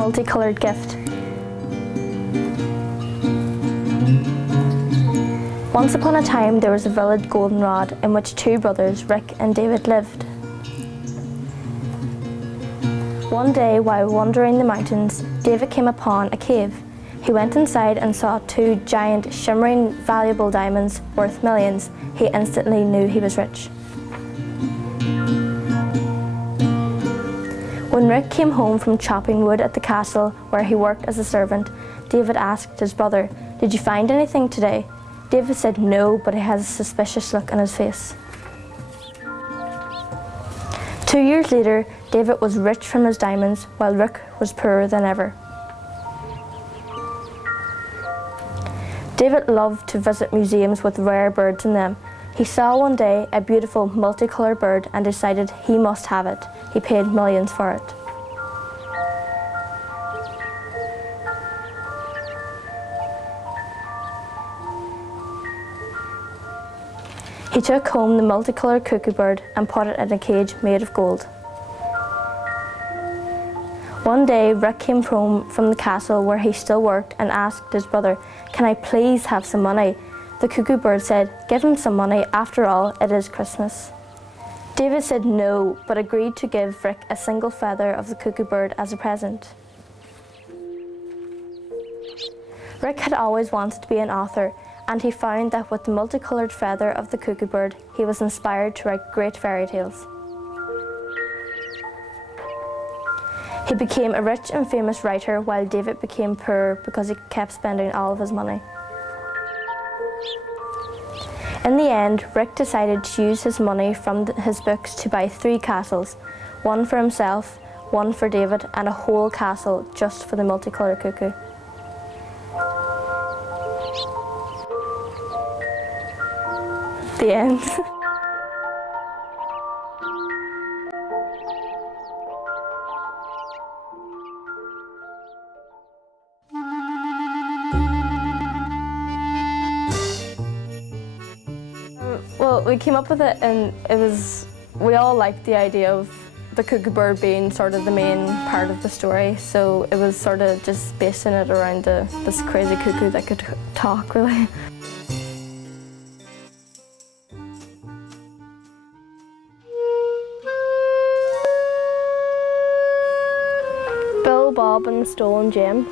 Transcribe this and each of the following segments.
multicoloured gift. Once upon a time there was a village goldenrod in which two brothers, Rick and David, lived. One day, while wandering the mountains, David came upon a cave. He went inside and saw two giant, shimmering, valuable diamonds worth millions. He instantly knew he was rich. When Rick came home from chopping wood at the castle where he worked as a servant, David asked his brother, "Did you find anything today?" David said no, but he had a suspicious look on his face. 2 years later, David was rich from his diamonds, while Rick was poorer than ever. David loved to visit museums with rare birds in them. He saw one day a beautiful multicoloured bird and decided he must have it. He paid millions for it. He took home the multicoloured cuckoo bird and put it in a cage made of gold. One day, Rick came home from the castle where he still worked and asked his brother, "Can I please have some money?" The cuckoo bird said, "Give him some money, after all, it is Christmas." David said no, but agreed to give Rick a single feather of the cuckoo bird as a present. Rick had always wanted to be an author, and he found that with the multicoloured feather of the cuckoo bird, he was inspired to write great fairy tales. He became a rich and famous writer, while David became poor because he kept spending all of his money. In the end, Rick decided to use his money from his books to buy 3 castles, one for himself, one for David, and a whole castle just for the multicoloured cuckoo. The end. Well, we came up with it, and we all liked the idea of the cuckoo bird being sort of the main part of the story, so it was sort of just basing it around this crazy cuckoo that could talk, really. Bill, Bob and the Stolen Gem.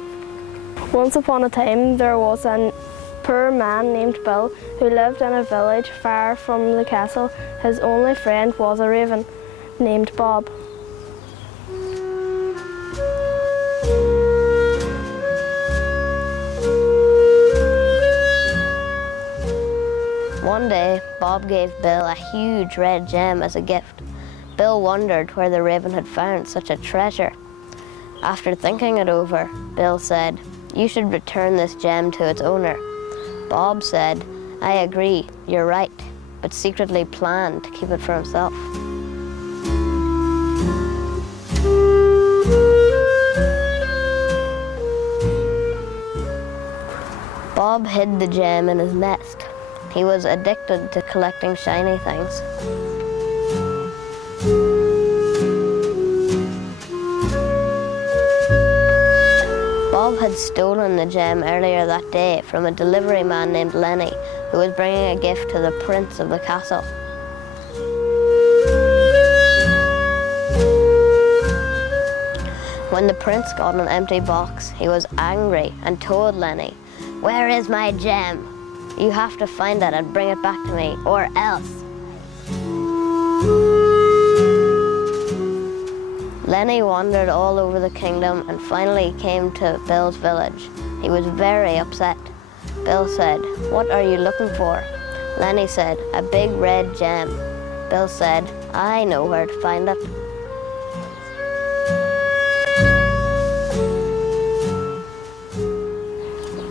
Once upon a time there was a poor man named Bill who lived in a village far from the castle. His only friend was a raven named Bob. One day, Bob gave Bill a huge red gem as a gift. Bill wondered where the raven had found such a treasure. After thinking it over, Bill said, "You should return this gem to its owner." Bob said, "I agree, you're right," but secretly planned to keep it for himself. Bob hid the gem in his nest. He was addicted to collecting shiny things. Bob had stolen the gem earlier that day from a delivery man named Lenny, who was bringing a gift to the prince of the castle. When the prince got an empty box, he was angry and told Lenny, "Where is my gem? You have to find it and bring it back to me, or else." Lenny wandered all over the kingdom and finally came to Bill's village. He was very upset. Bill said, "What are you looking for?" Lenny said, "A big red gem." Bill said, "I know where to find it."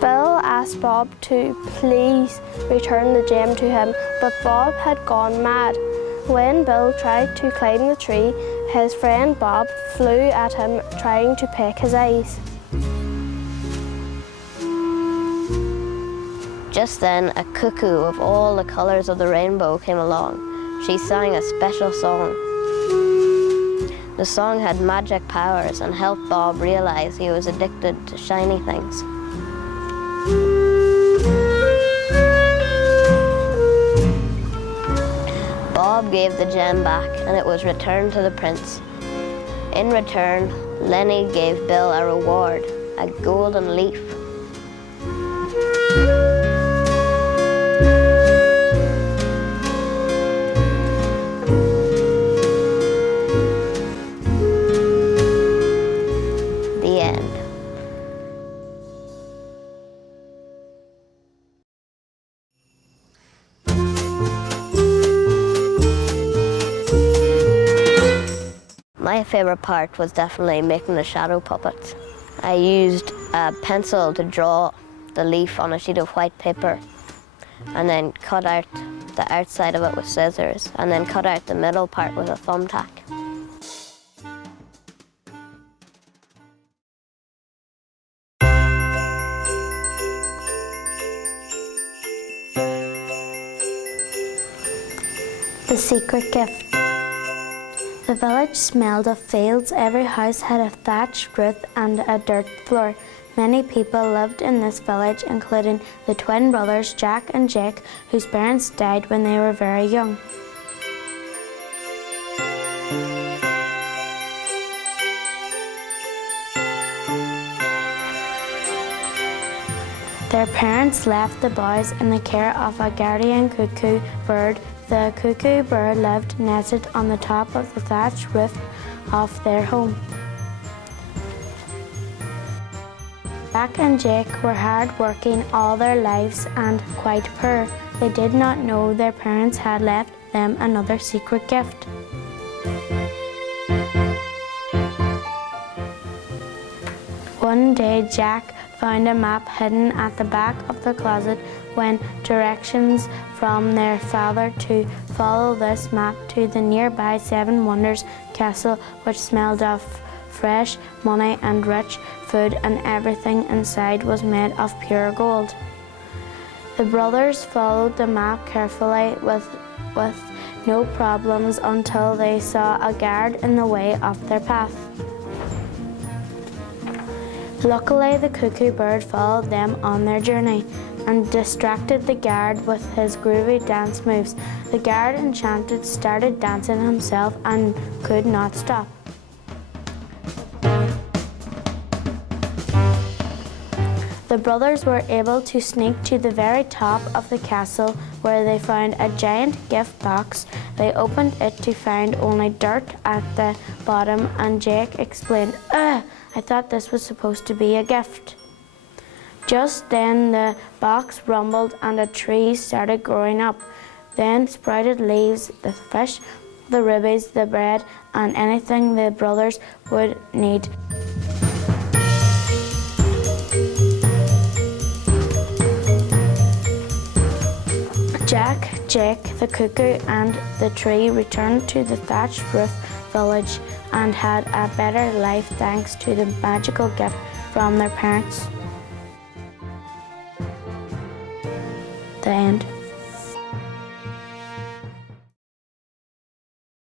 Bill asked Bob to please return the gem to him, but Bob had gone mad. When Bill tried to climb the tree, his friend Bob flew at him, trying to pick his eyes. Just then, a cuckoo of all the colors of the rainbow came along. She sang a special song. The song had magic powers and helped Bob realize he was addicted to shiny things. Bob gave the gem back and it was returned to the prince. In return, Lenny gave Bill a reward, a golden leaf. The end. My favourite part was definitely making the shadow puppets. I used a pencil to draw the leaf on a sheet of white paper and then cut out the outside of it with scissors and then cut out the middle part with a thumbtack. The secret gift. The village smelled of fields. Every house had a thatched roof and a dirt floor. Many people lived in this village, including the twin brothers Jack and Jake, whose parents died when they were very young. Their parents left the boys in the care of a guardian cuckoo bird. The cuckoo bird lived nested on the top of the thatched roof of their home. Jack and Jake were hard-working all their lives and quite poor. They did not know their parents had left them another secret gift. One day, Jack found a map hidden at the back of the closet when directions from their father to follow this map to the nearby Seven Wonders castle, which smelled of fresh money and rich food, and everything inside was made of pure gold. The brothers followed the map carefully with no problems until they saw a guard in the way of their path. Luckily, the cuckoo bird followed them on their journey and distracted the guard with his groovy dance moves. The guard, enchanted, started dancing himself and could not stop. The brothers were able to sneak to the very top of the castle, where they found a giant gift box. They opened it to find only dirt at the bottom, and Jake explained, "Ugh, I thought this was supposed to be a gift." Just then the box rumbled and a tree started growing up. Then sprouted leaves, the fish, the rubies, the bread, and anything the brothers would need. Jack, Jake, the cuckoo, and the tree returned to the thatched roof village and had a better life thanks to the magical gift from their parents. The end.